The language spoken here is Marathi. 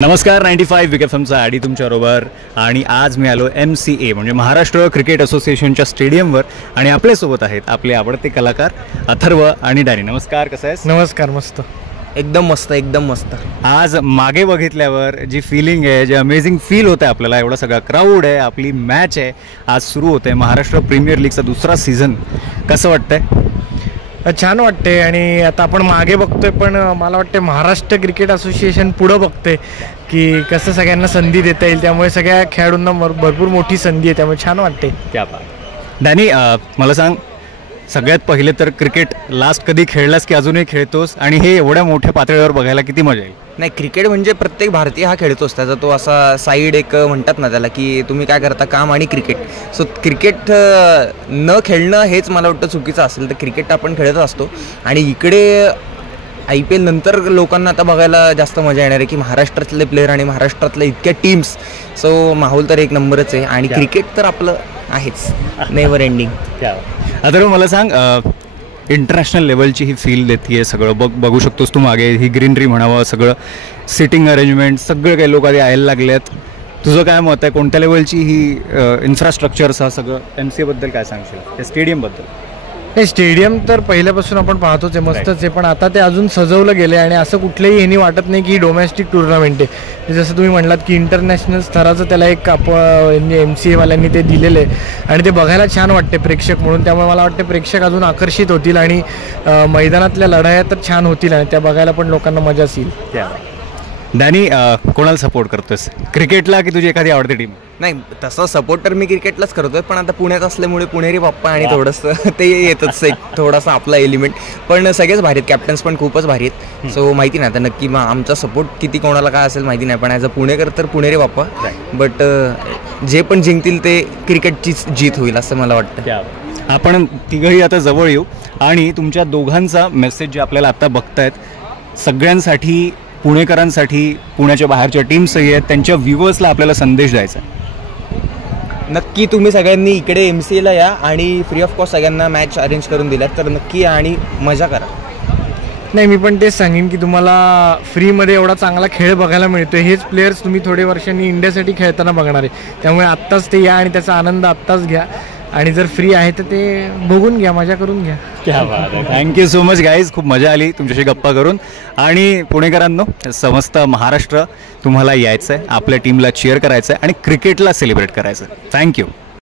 नमस्कार 95 विकेट एफएमचा आडी तुमच्याबरोबर आणि आज मी आलो MCA म्हणजे महाराष्ट्र क्रिकेट असोसिएशनच्या स्टेडियमवर आणि आपल्यासोबत आहेत आपले आवडते कलाकार अथर्व आणि डॅनी. नमस्कार, कसं आहेस? नमस्कार, मस्त, एकदम मस्त, एकदम मस्त. आज मागे बघितल्यावर जी फिलिंग आहे, जे अमेझिंग फील होतं आहे आपल्याला, एवढा सगळा क्राऊड आहे, आपली मॅच आहे, आज सुरू होते महाराष्ट्र प्रीमियर लीगचा दुसरा सीझन. कसं वाटतंय? छान वाटते. आणि आता आपण मागे बघतोय पण मला वाटते महाराष्ट्र क्रिकेट असोसिएशन पुढं बघते की कसं सगळ्यांना संधी देता येईल, त्यामुळे सगळ्या खेळाडूंना भरपूर मोठी संधी आहे, त्यामुळे छान वाटते. क्या बात. डॅनी, मला सांग, सगळ्यात पहिले तर क्रिकेट लास्ट कधी खेळलास की अजूनही खेळतोस, आणि हे एवढ्या मोठ्या पातळीवर बघायला किती मजा येईल? नाही, क्रिकेट म्हणजे प्रत्येक भारतीय हा खेळतोच, त्याचा तो असा साईड एक म्हणतात ना त्याला, की तुम्ही काय करता, काम आणि क्रिकेट. सो क्रिकेट न खेळणं हेच मला वाटतं चुकीचं असेल. तर क्रिकेट आपण खेळतच असतो. आणि इकडे IPL नंतर लोकांना आता बघायला जास्त मजा येणार आहे की महाराष्ट्रातले प्लेयर आणि महाराष्ट्रातल्या इतक्या टीम्स. सो माहोल तर एक नंबरच आहे आणि क्रिकेट तर आपलं आहेच, नेव्हर एंडिंग. आता मला सांग, इंटरनॅशनल लेवलची ही फील देते आहे सगळं. बघू शकतोस तू मागे ही ग्रीनरी म्हणावं, सगळं सिटिंग अरेंजमेंट, सगळं काही लोक आधी यायला लागले आहेत. तुझं काय मत आहे, कोणत्या लेवलची ही इन्फ्रास्ट्रक्चर्स, हा सगळं MCAबद्दल काय सांगशील, त्या स्टेडियमबद्दल? हे स्टेडियम तर पहिल्यापासून आपण पाहतोच आहे, मस्तच आहे, पण आता ते अजून सजवलं गेलं आहे आणि असं कुठल्याही ह्यानी वाटत नाही की ही डोमेस्टिक टुर्नामेंट आहे. जसं तुम्ही म्हटलात की इंटरनॅशनल स्तराचं त्याला एक MCAवाल्यांनी ते दिलेलं आहे आणि ते बघायला छान वाटते प्रेक्षक म्हणून. त्यामुळे मला वाटते प्रेक्षक अजून आकर्षित होतील आणि मैदानातल्या लढाया तर छान होतील आणि त्या बघायला पण लोकांना मजाच येईल. डॅनी, कोणाला सपोर्ट करतोस, क्रिकेटला की तुझी एखादी आवडती टीम? नाही, तसं सपोर्ट तर मी क्रिकेटलाच करतोय, पण आता पुण्यात असल्यामुळे पुणेरी बाप्पा आणि थोडंसं ते येतच एक थोडासा आपला एलिमेंट. पण सगळेच भारी आहेत, कॅप्टन्स पण खूपच भारी आहेत. सो माहिती नाही आता नक्की मग आमचा सपोर्ट किती कोणाला काय असेल माहिती नाही, पण ॲज अ पुणेकर तर पुणेरी बाप्पा. बट जे पण जिंकतील ते क्रिकेटचीच जीत होईल असं मला वाटतं. आपण तिघही आता जवळ येऊ आणि तुमच्या दोघांचा मेसेज जे आपल्याला आता बघतायत सगळ्यांसाठी, पुणेकरांसाठी, पुण्याच्या बाहेरच्या टीम्सही आहेत, त्यांच्या व्ह्युअर्सला आपल्याला संदेश द्यायचा आहे. नक्की तुम्ही सगळ्यांनी इकडे MCAला या आणि फ्री ऑफ कॉस्ट सगळ्यांना मॅच अरेंज करून दिल्यात, तर नक्की या आणि मजा करा. नाही, मी पण तेच सांगेन की तुम्हाला फ्रीमध्ये एवढा चांगला खेळ बघायला मिळतो. हेच प्लेयर्स तुम्ही थोडे वर्षांनी इंडियासाठी खेळताना बघणार आहे, त्यामुळे आत्ताच ते या आणि त्याचा आनंद आत्ताच घ्या. आणि जर फ्री आहे तर ते बघून घ्या, मजा करून घ्या. क्या बात आहे. थँक्यू सो मच गाईज, खूप मजा आली तुमच्याशी गप्पा करून. आणि पुणेकरांनो, समस्त महाराष्ट्र तुम्हाला यायचं आहे, आपल्या टीमला चीअर करायचं आहे आणि क्रिकेटला सेलिब्रेट करायचं आहे. थँक्यू.